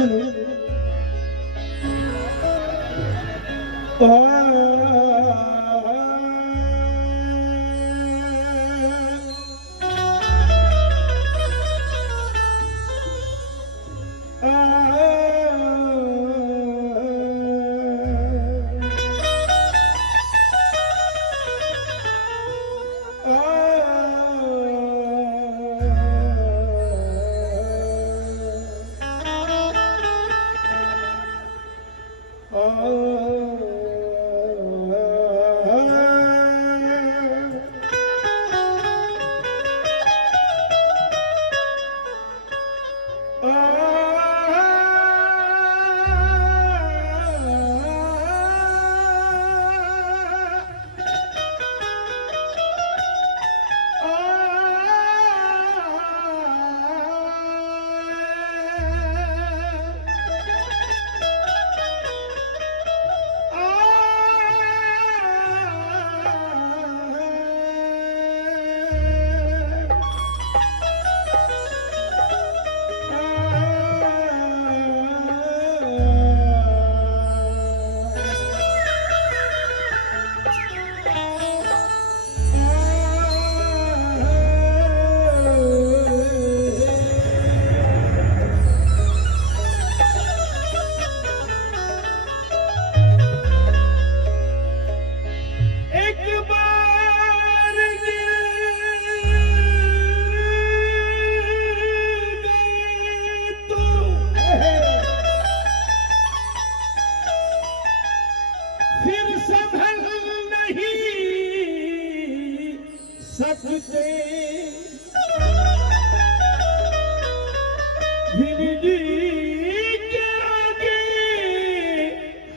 Hello सकते जिंदगी के आगे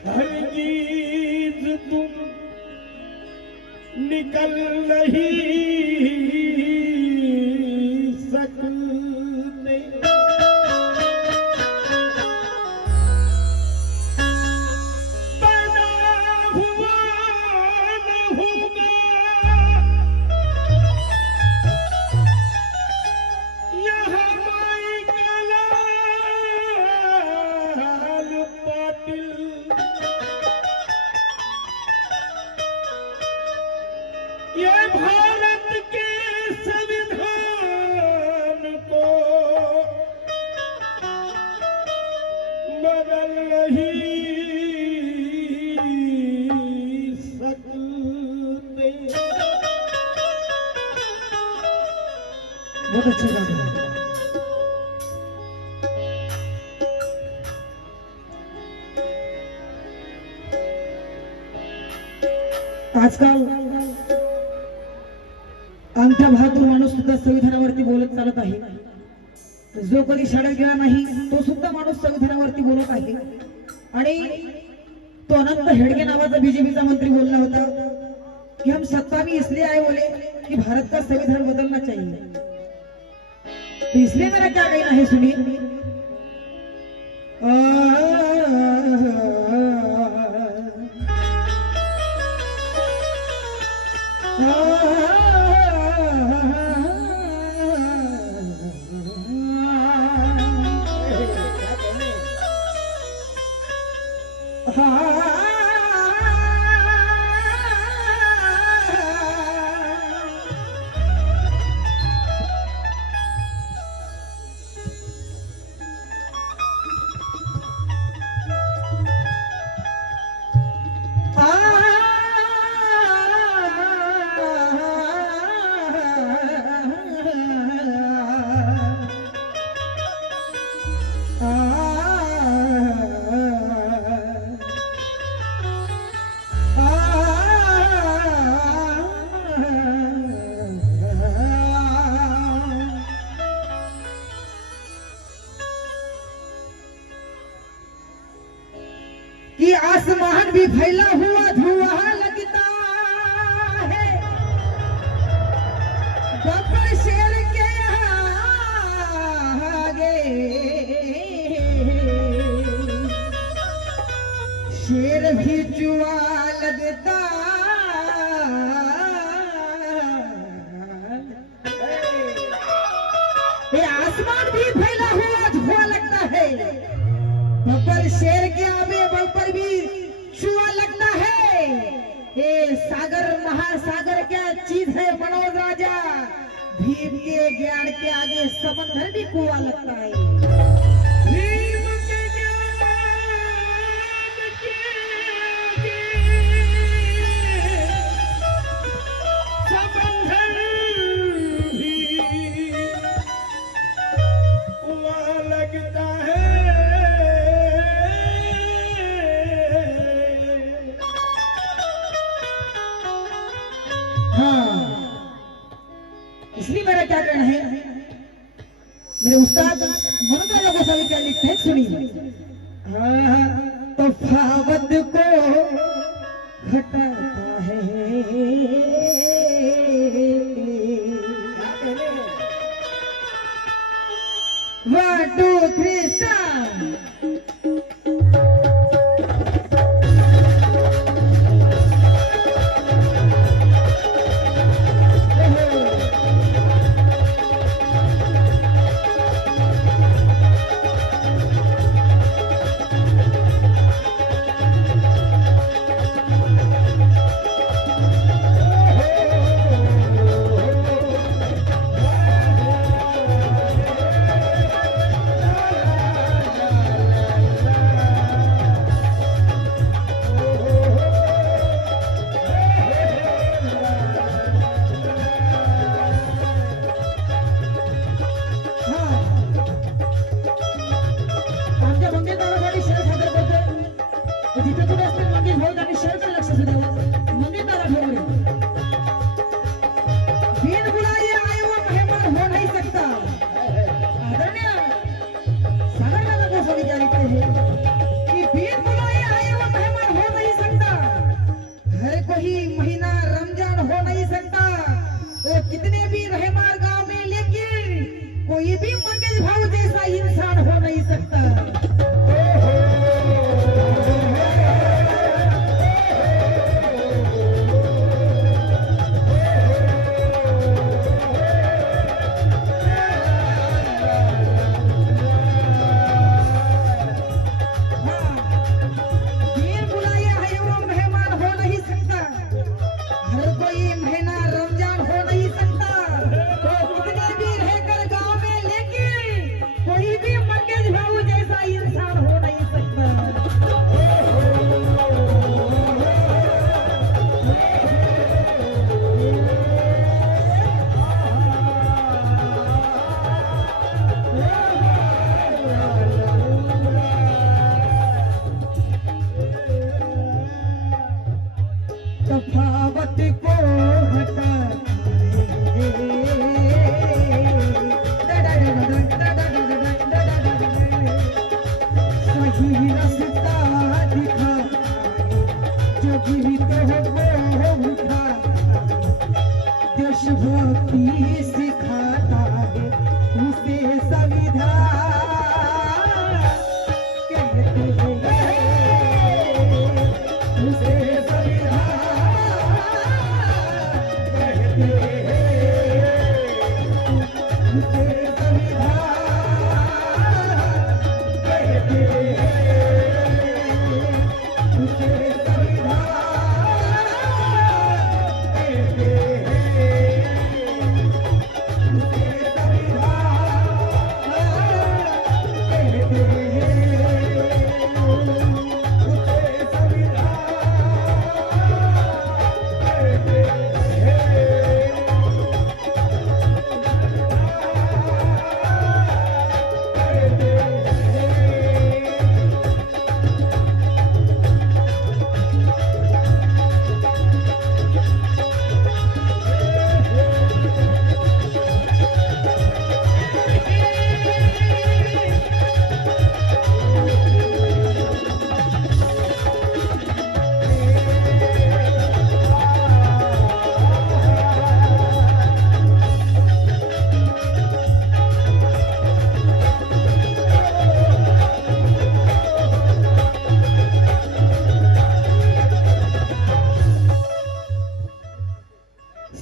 हरगिज़ तुम निकल नहीं सकते। बना हुआ न होगा ये भारत के संविधान को बदल नहीं सकते। बहुत अच्छा गाना है। आजकाल अंगठा बहादूर माणूस सुद्धा संविधानावरती बोलत चालत आहे। जो कधी शाळेत गेला नाही तो सुद्धा माणूस संविधानावरती बोलत आहे। आणि तो अनंत हेडगे नावाचा बीजेपीचा मंत्री बोलला होता कि हम सत्ता में इसलिए आए बोले कि भारत का संविधान बदलना चाहिए। तो इसलिए मेरा क्या कहना है सुनिए। कि आसमान भी फैला हुआ धुआं लगता है बब्बर शेर के आगे। शेर भी जुआ लगता ये आसमान भी फैला हुआ धुआं लगता है बब्बर शेर के आगे बब्बर भी छुआ लगता है। ये सागर महासागर क्या चीज है मनोज राजा, भीम के ज्ञान के आगे समंदर भी कुआं लगता है। भीम के ज्ञान के आगे समंदर भी कुआं लगता है। इसलिए मेरा क्या कहना है, मेरे उस्ताद मनोज राजा गोसावी क्या लिखते हैं सुनिए। तफावत को घटाता है, 1 2 3 स्टार्ट। कितने भी रहमान गांव में, लेकिन कोई भी मंगेश भाव जैसा इंसान हो नहीं सकता। तफावत को हटाता है, सही रास्ता दिखाता है, जो जीवित हो वो उठाता है, देशभक्ति सिखाता है, उसे संविधान कहते हैं, उसे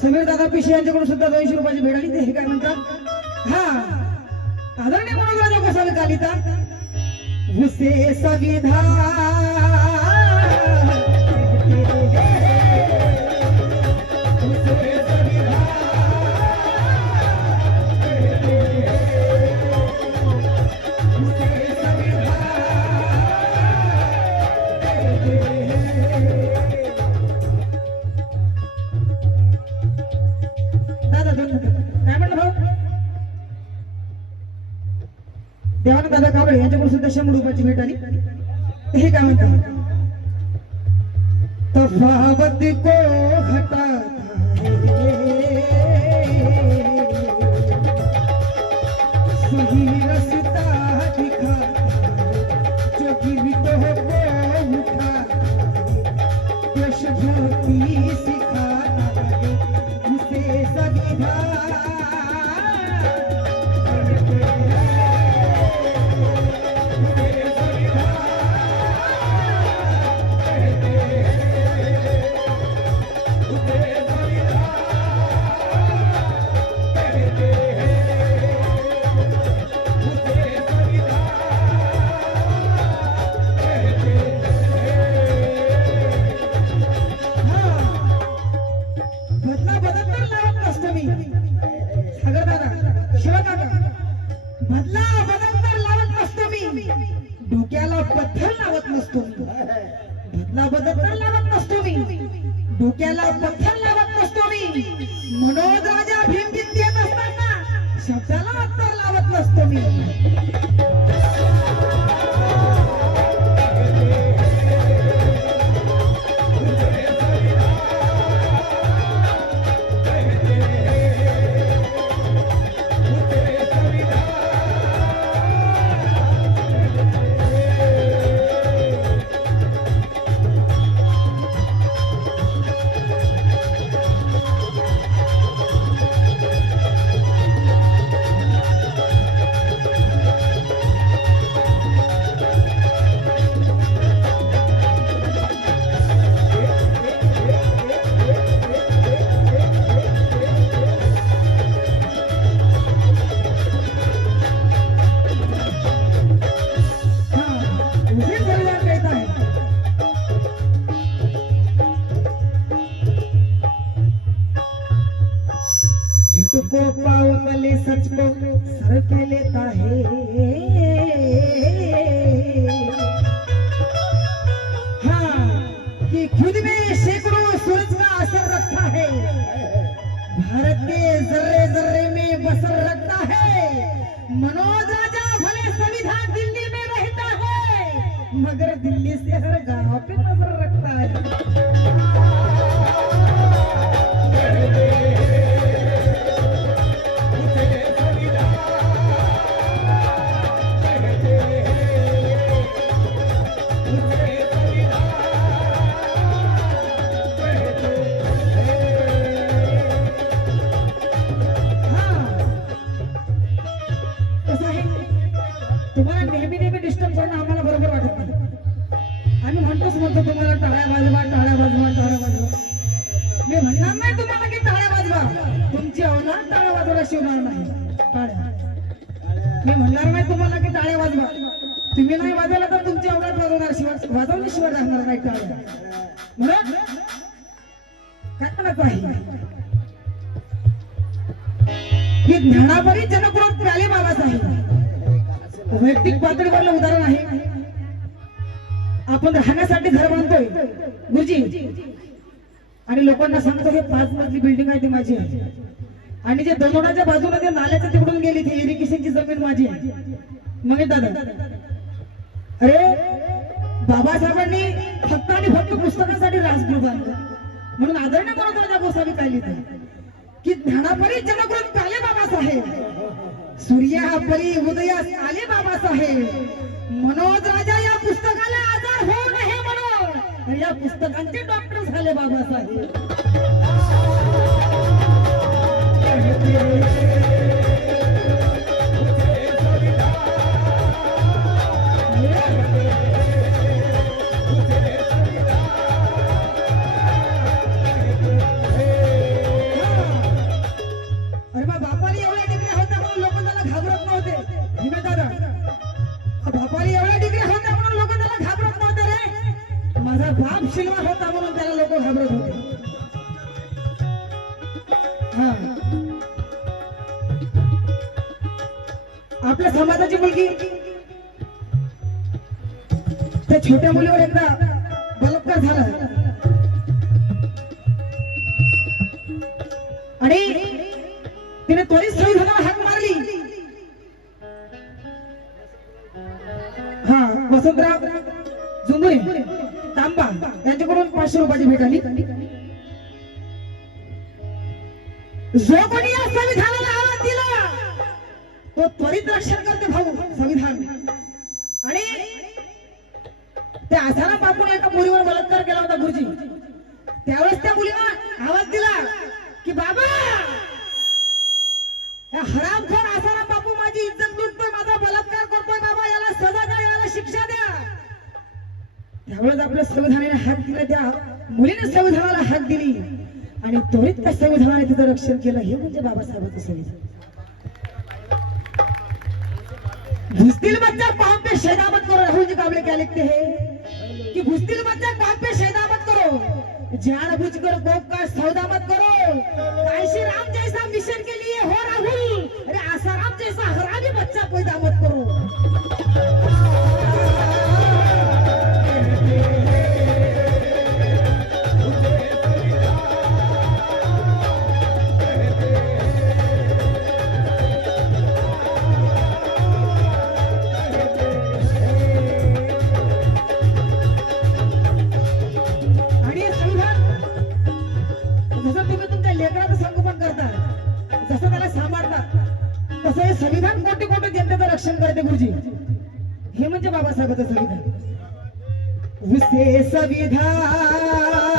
समीर दादा पिशे यांच्याकडून सुद्धा 200 रुपयाची भेट आली. ते काय म्हणतात, हा आदरणीय मनोज राजा गोसावी कालिता उसे संविधान उसे संविधान उसे संविधान दादा दोन मिनिटं. काय म्हणलं भाऊ? देवानं दादा काबळे यांच्याकडून सुद्धा 100 रुपयाची भेट आली. हे काय म्हणतात? तफावत को हटाता सही रास्ता दिखाता जो गिरते को उठाता देशभक्ति सिखाता है उसे संविधान बदला बदल तर लावत नसतो मी सागर दादा शिवकाका बदला बदल तर लावत नसतो मी डोक्याला पत्थर लावत नसतो मी बदला बदल तर लावत नसतो मी डोक्याला पत्थर लावत नसतो मी मनोज राजा भीम जिंकत असताना शब्दाला अत्तर लावत नसतो मी झूठ को पावतले सच को सर पे लेता है हाँ कि खुद में सैकड़ों सूरज का असर रखता है भारत के जर्रे जर्रे में बसर रखता है मनोज राजा भले संविधान दिल्ली में रहता है मगर दिल्ली से हर गांव पे नजर रखता है तुम्हाला नेहमी नेहमी डिस्टर्ब करणं आम्हाला बरोबर वाटत नाही आम्ही म्हणतोच म्हणतो तुम्हाला टाळ्या वाजवा टाळ्या वाजवा टाळ्या वाजवा मी म्हणणार नाही तुम्हाला की टाळ्या वाजवा तुमची अवलाद टाळ्या वाजवायला शिवणार नाही टाळ्या मी म्हणणार नाही तुम्हाला की टाळ्या वाजवा तुम्ही नाही वाजवला तर तुमची अवलाद वाजवणार शिवाय वाजवल्याशिवाय राहणार नाही टाळ्या म्हणून काय करायचं आहे की ज्ञानावरी जनकृत प्याले बाबासाहेब वैयक्तिक पातळीवरलं उदाहरण आहे आपण राहण्यासाठी घर बांधतोय गुरुजी आणि लोकांना सांगतो हे 5 मजली बिल्डिंग आहे ती माझी आहे आणि जे दोनोडाच्या बाजूला जे नाल्याच्या तिकडून गेली ती इरिगेशनची जमीन माझी आहे मग दादा अरे बाबासाहेबांनी फक्त आणि फक्त पुस्तकासाठी राजगृह बांधलं म्हणून आदरणीय मनोज गोसावी काय लिहितात की ज्ञानापरी जनकृत काले बाबासाहेब सूर्या परी उदयास आले बाबासाहेब मनोज राजा या पुस्तकाला आजार होऊ नये म्हणून या पुस्तकांचे डॉक्टर झाले बाबासाहेब अरे बा बापाला एवढ्या डिग्री होत्या म्हणून लोक त्याला घाबरत नव्हते दादा बापाला एवढ्या डिग्री होत्या घाबरत नव्हते रे, माझा बाप शिलवा होता म्हणून त्याला लोक घाबरत होते. हा, आपल्या समाजाची मुलगी त्या छोट्या मुलीवर एकदा बलात्कार झाला आणि तिने त्वरित संविधानाला हाक मारली. हा, वसंतराव जुंबुरे तांबा यांच्याकडून 500 रुपयाची भेट आली. जो कोणी या संविधानाला आवाज दिला तो त्वरित रक्षण करते भाऊ संविधान. आणि त्या आसाराम बापूने एका मुलीवर बलात्कार केला होता गुरुजी. त्यावेळेस त्या मुलीनं आवाज दिला की बाबा, या हरामखोर आसाराम बापू माझी इज्जत लुटतोय, माझा बलात्कार करतोय, बाबा याला सजा द्या, याला शिक्षा द्या. त्यावेळेस आपल्या संविधानाने हाक दिला, त्या मुलीने संविधानाला हाक दिली आणि त्वरित त्या संविधानाने तिचं रक्षण केलं. हे म्हणजे बाबासाहेबांचं संविधान. भुस्तिल बच्चा कौम पे शैदा मत करो, राहुल जी काबले क्या लिखते हैं कि भुस्तिल बच्चा कौम पे शैदा मत करो, जानबूझकर गोप का सौदा मत करो. काशी राम जैसा मिशन के लिए हो राहुल, अरे आसाराम जैसा हरामी बच्चा पैदा मत करो. संविधान कोटी कोटी जनतेचं रक्षण करते गुरुजी. हे म्हणजे बाबासाहेबांचं संविधान. उसे संविधान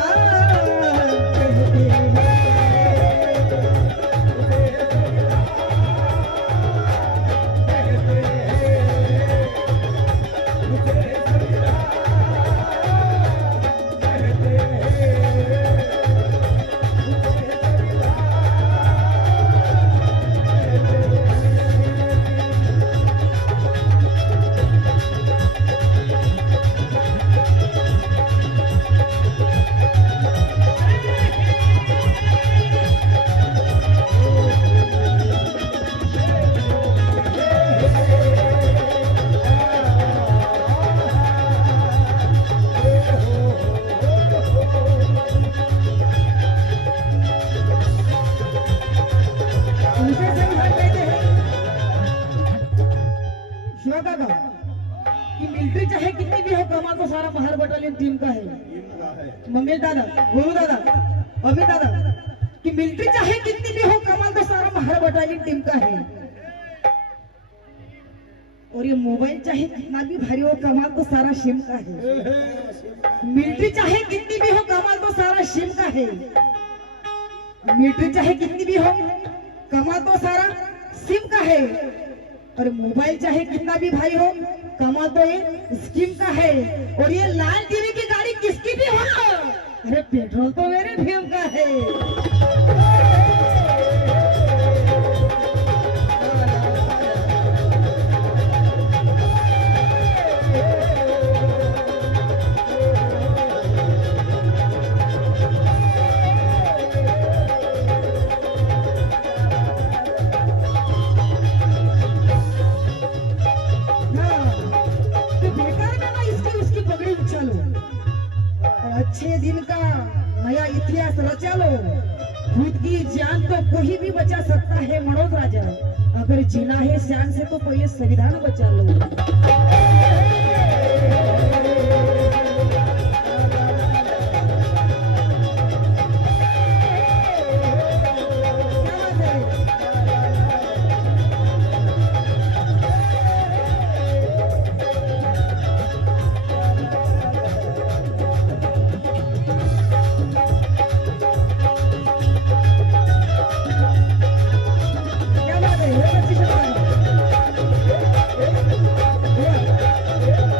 कि मिलिट्री चाहे कितनी भी हो, कमाल तो सारा बाहर बटालियन टीम का है. मंगेश दादा, गुरु दादा, अमित दादा, कि मिलिट्री चाहे कितनी भी हो, कमाल तो सारा बाहर बटालियन टीम का है. और ये मोबाइल चाहे कितना भी भारी हो, कमाल तो सारा शिम का है. मिलिट्री चाहे कितनी भी हो, कमाल तो सारा शिम का है. मिलिट्री चाहे कितनी भी हो, कमाल तो सारा सिम का है. और मोबाइल चाहे कितना भी भाई हो, कमाल तो ये स्कीम का है. और ये लाल टीवी की गाड़ी किसकी भी हो, अरे पेट्रोल तो मेरे भीम का है. अच्छे दिन का नया इतिहास रचा लो. खुद की जान तो कोई भी बचा सकता है मनोज राजा, अगर जीना है शान से तो पहले संविधान बचा लो. Yeah.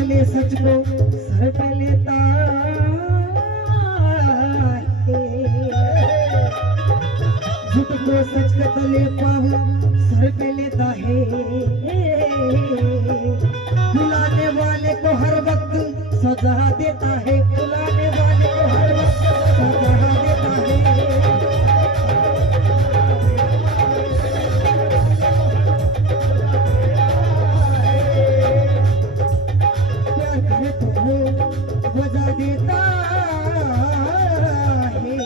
तले सच को सर पे लेता है, झूठ को सच के तले पाव सर पे लेता है, बुलाने वाले को हर वक्त सजा देता है, बुलाने वाले को हर वक्त सजा देता है। प्यार करे तो वो वजह देता है,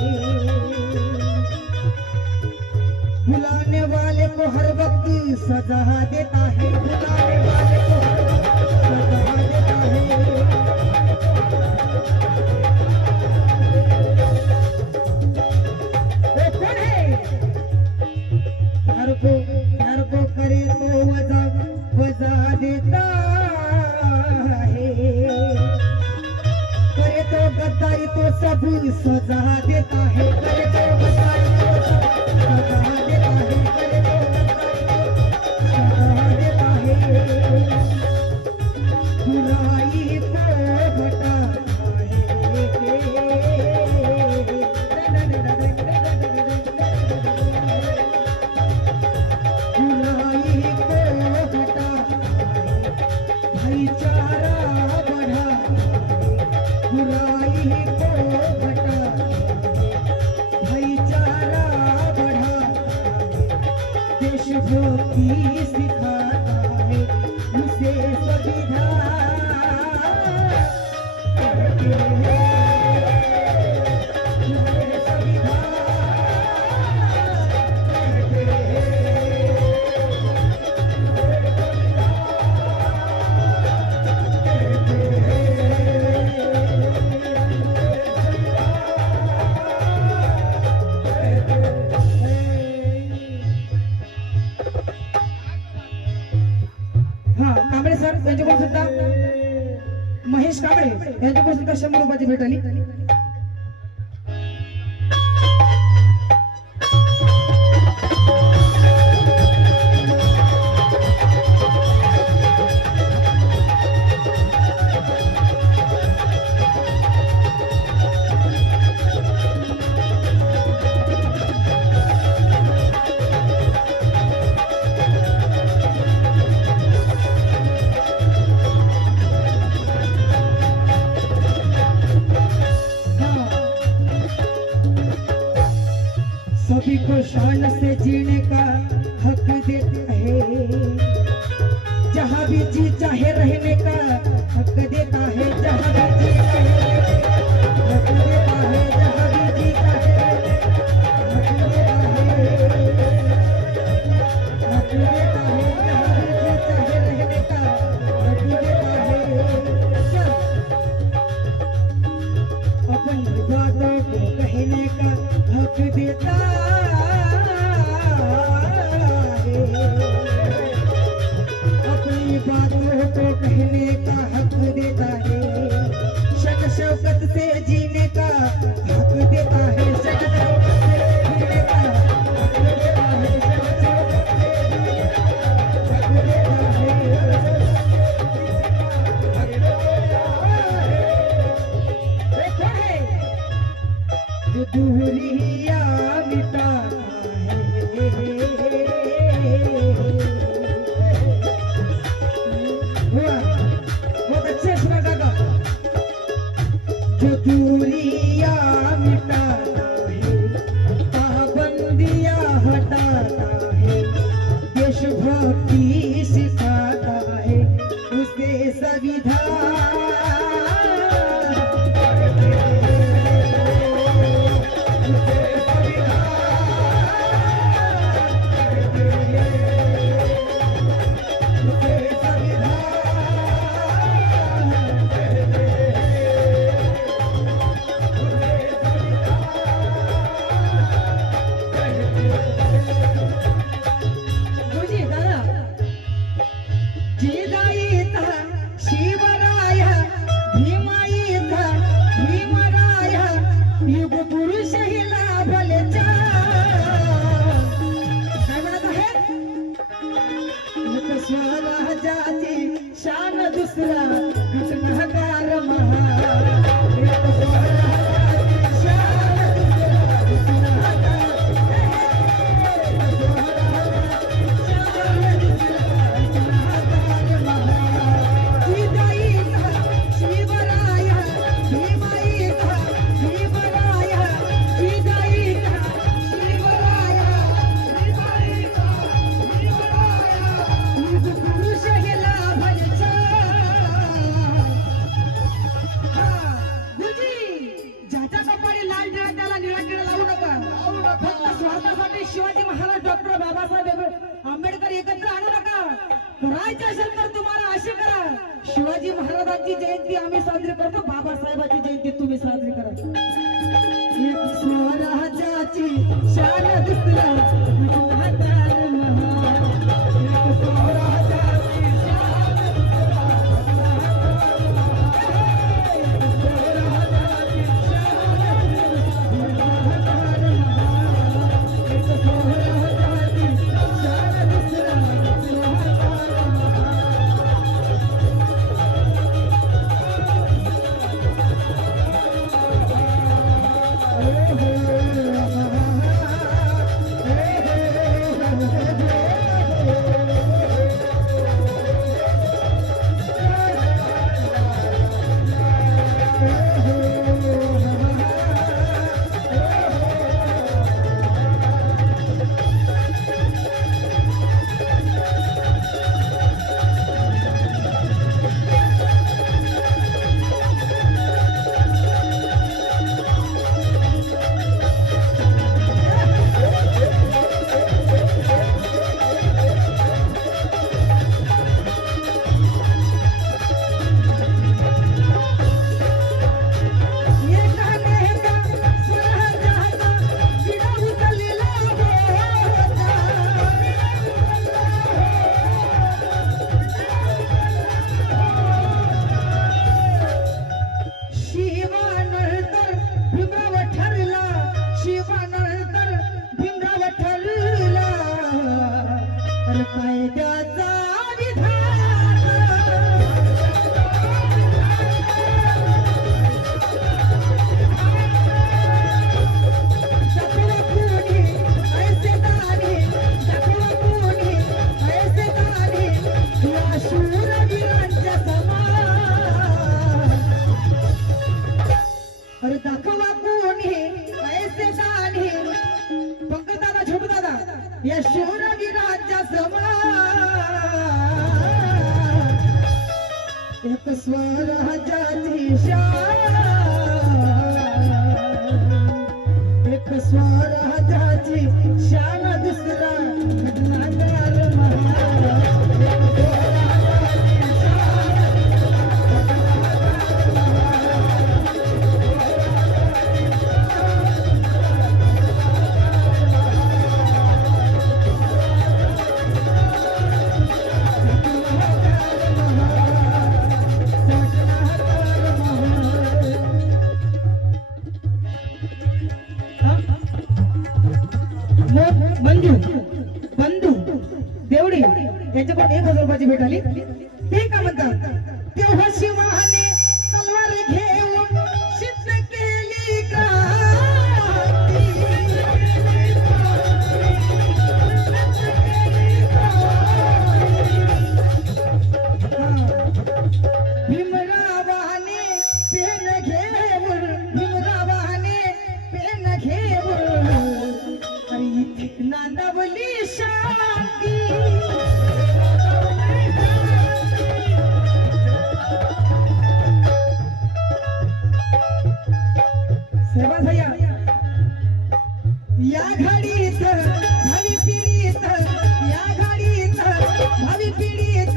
बुलाने वाले को हर वक्त सजा देता है, बुलाने वाले को हर वक्त सजा देता है। वो कौन है? प्यार को करे तो वजह देता है, करे तो गद्दारी तो सब सजा देता है, करे तो गद्दारी तो सब सजा देता है, करे तो गद्दारी तो सजा देता है। बुराई को हटाता बुराई को हटाता है, भाईचारा बढ़ाता है, बुराई को हटाता है, भाईचारा बढ़ाता है, देशभक्ति सिखाता है, उसे संविधान करके उसे संविधान हाँ कांबळे सर यांच्याकडून सुद्धा महेश कांबळे यांच्याकडून सुद्धा 100 रुपयाची भेट आली. सभी को शान से जीने का हक देता है, जहाँ भी जी चाहे रहने का हक देता है, जहाँ भी जी चाहे हक देता है, जहाँ भी जी चाहे हक देता है, हक देता है, जहाँ भी जी चाहे रहने का हक देता है। अपनी बातों को कहने का हक देता है, अपनी बातों को कहने का हक देता है, शक शौकत से जीने का हक देता है, शक शौकत से जीने का हक देता है, शक शौकत से जीने का हक देता है। देखो है जो दूरियां मिटाता है, बहुत अच्छे सुना काका, जो दूरियां मिटाता है, पाबंदियां हटाता है, देशभक्ति सिखाता है, उसे संविधान आम्ही साजरी करतो, बाबासाहेबाची जयंती तुम्ही साजरी करा. एक स्वराज्याची शान दुसरा हातार महाल. एक स्वराज्याची शान या शूरवीराच्या समान एक स्वराज्याची शान, एक स्वराज्याची शान दुसरा घडणागार महाल. बंधू बंधू देवडी यांच्याकडून 1000 रुपयाची भेट आली. ते का म्हणतात, तेव्हा शिवाने तलवार घेऊन सिद्ध केली क्रांती. भीमरावाने पेन घेऊन, भीमरावाने पेन घेऊन इथे नांदवली शांती. सेवा भैया या घडीत भावी पिढीत, या घडीत भावी पिढीत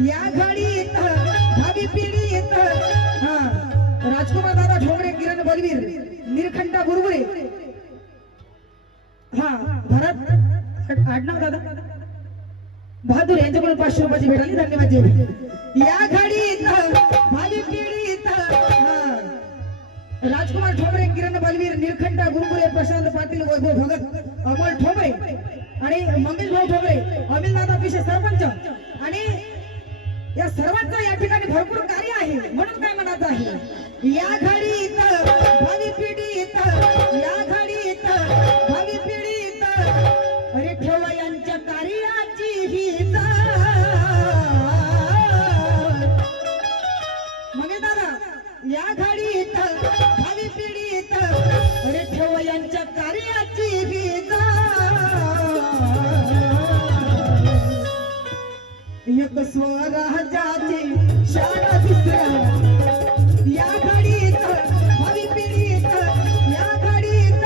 या घडीत भावी पिढीत राजकुमार दादा ठोंबरे, किरण बलवीर, निरखंडा गुरुगुरे, भरत आडनाव दादा बहादूर यांच्याकडून 500 रुपयाची भेट आली. धन्यवाद जी. या घडीत भावी पिढीत राजकुमार ठोंबरे, किरण बलवीर, निरखंडा गुरुगुरे, प्रशांत पाटील, वैभव भगत, अमोल ठोंबरे आणि मंगेश भाऊ ठोंबरे, अमिल दादा पिशे सरपंच आणि या सर्वांचं या ठिकाणी भरपूर कार्य आहे. म्हणून काय म्हणायचं आहे, या घडीत भावी पिढीत, या घडीत भावी पिढीत अरे ठेवा यांच्या कार्याची ही मग दादा या घडीत भावी पिढीत अरे ठेवा यांच्या कार्याची ही एक स्वराज्याची शान दुसरा. या घडीत भावी पिढीत, या घडीत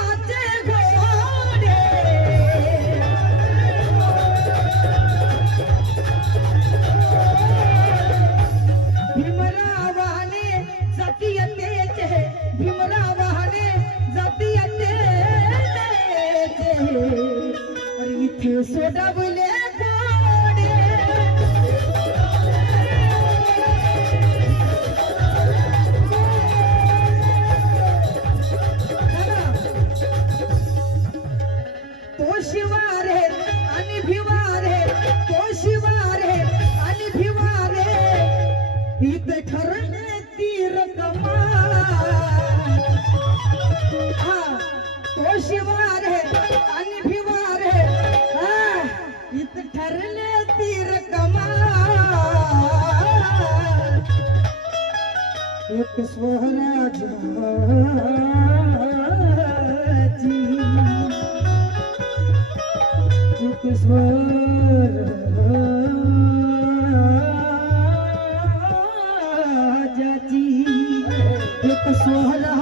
भीमाचे घोडे भीमरावाने जाती यतेचे भीमरावाने जाती यतेचे अरे इथे सोडवले घोडे तो शिवारे आणि भिवारे तो शिवारे आणि भिवारे इथे ठरले तीर कमान हा तो शिवारे आणि भिवारे हा इथे ठरले तीर कमान एक स्वराज्याची एक स्वराज्याची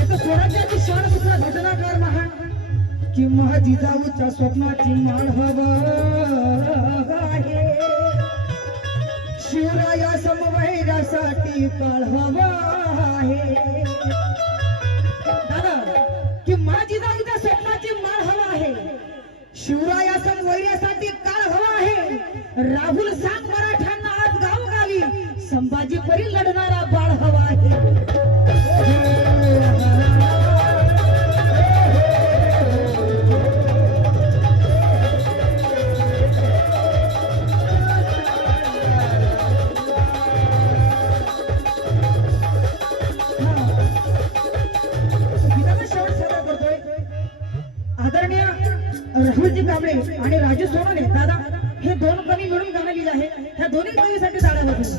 एक स्वराज्याची शान दुसरा घटनागार किंवा जिजाऊच्या स्वप्नाची माळ हवं आहे शिवराया समवैरासाठी काळ हवा आहे दादा किंवा जिजाऊच्या स्वप्नाची माळ हवा आहे शिवराया समवैरासाठी काळ हवा आहे राहुल सांग मराठ्यांना आज गावोगावी संभाजी परी लढणारा बाळ हवा आहे आदरणीय राहुलजी कांबळे आणि राजू सोनवणे दादा हे दोन कवी मिळून गाणं लिहिलं आहे ह्या दोन्ही कवीसाठी टाळ्या वाजवा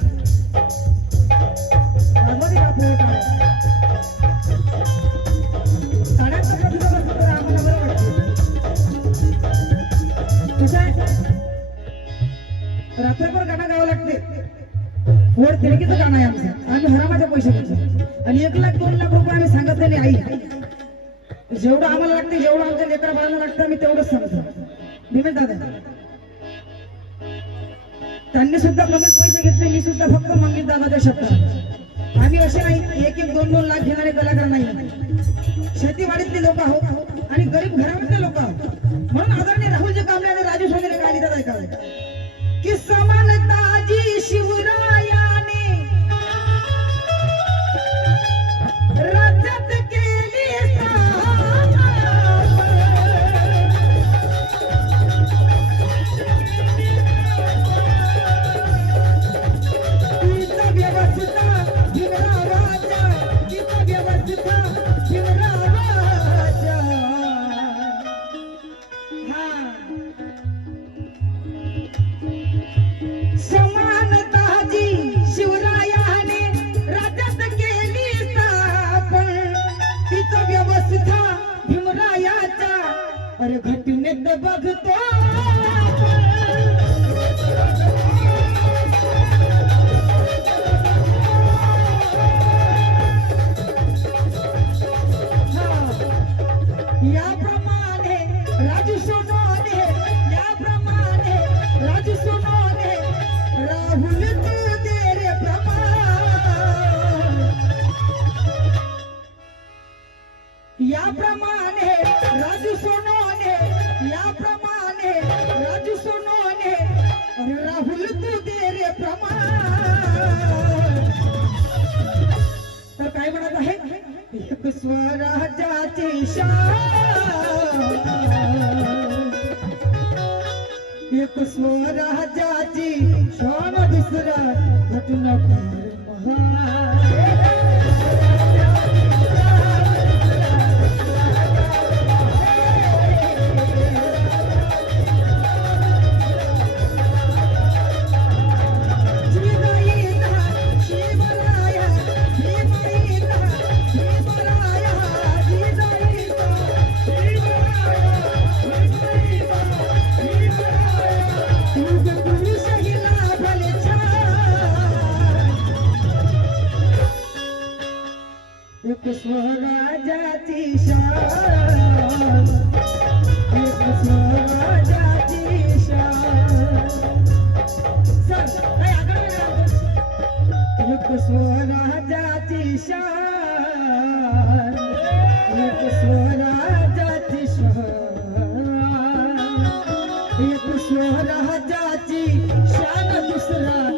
टाळ्यांचा प्रतिसाद असतो तर आम्हाला बरं वाटतं कसं आहे रात्रभर गाणं गावं लागते वर तिळकीचं गाणं आहे आमचं आम्ही हरामाच्या पैसे घेतो आणि 1 लाख 2 लाख रुपये आम्ही सांगत नाही आई जेवढं आम्हाला लागते जेवढं आमच्या लेकरा बाळाला लागतं आम्ही तेवढंच सांगतो भीमेश दादा त्यांनी सुद्धा कमीच पैसे घेतले मी सुद्धा फक्त मंगीत दादाच्या शब्दात आम्ही असे नाही 1-1 2-2 लाख घेणारे कलाकार नाही शेतीवाडीतले लोक आहोत आणि गरीब घरामधले लोक आहोत म्हणून आदरणीय राहुलजी कांबळे आणि राजू सोनवणे काय लिहितात ऐकावे की समानताजी शिवरायाने राज्यात केली अरे घटनेत बघतो याप्रमाणे राजू सोनोने याप्रमाणे राजू सोनोने राहुल तू दे रे प्रमाण याप्रमाणे राजू सोनोने याप्रमाणे राजू सोनोने राहुल तू दे रे प्रमाण तर काय म्हणत आहे एक स्वराज्याची शान एक स्वराज्याची शान दुसरा घटनाकार एक स्वराज्याची शान एक स्वराज्याची शान एक स्वराज्याची शान एक स्वराज्याची शान एक स्वराज्याची शान दुसरा